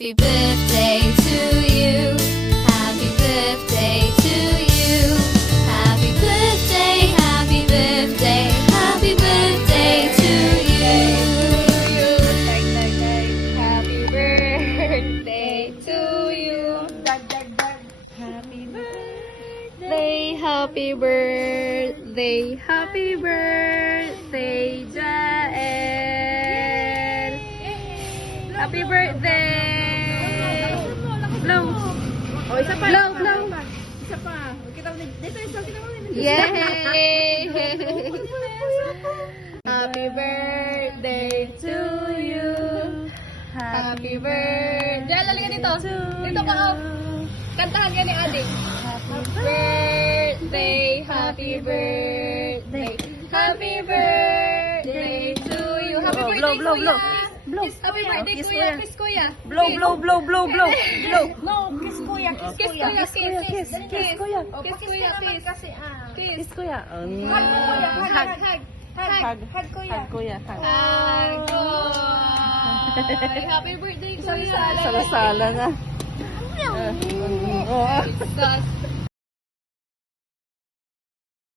Happy birthday to you. Happy birthday to you. Happy birthday, happy birthday, happy birthday to you. Happy birthday to you. Happy birthday, happy birthday, Jael. Happy birthday. Blow. Oh, isa pa. Blow, blow. Isa pa. Kita mo dito, kita mo. Yay! Happy birthday to you. Happy birthday. Jael, halika dito. Dito ka, oh. Kantahan ka ni Adi. Happy birthday, happy birthday, happy birthday to you. Happy birthday, blow, blow, Kuya. blow. Blow. Happy birthday, Kiss, Kuya. Kuya. Kiss, Kuya. Blow, blow, blow, blow, blow. Blow. No, kiss, Kuya. Kiss, Kuya. Kiss, Kuya. Kiss, Kiss, Kuya. Kiss, Kuya. Kiss. Kiss. Kiss, Kuya. Hug, Kuya. Hug, hug, hug. Hug. Hug, Kuya. Hug, Kuya. Hug. Ay, happy birthday, Kuya. Sala-sala nga. Jesus.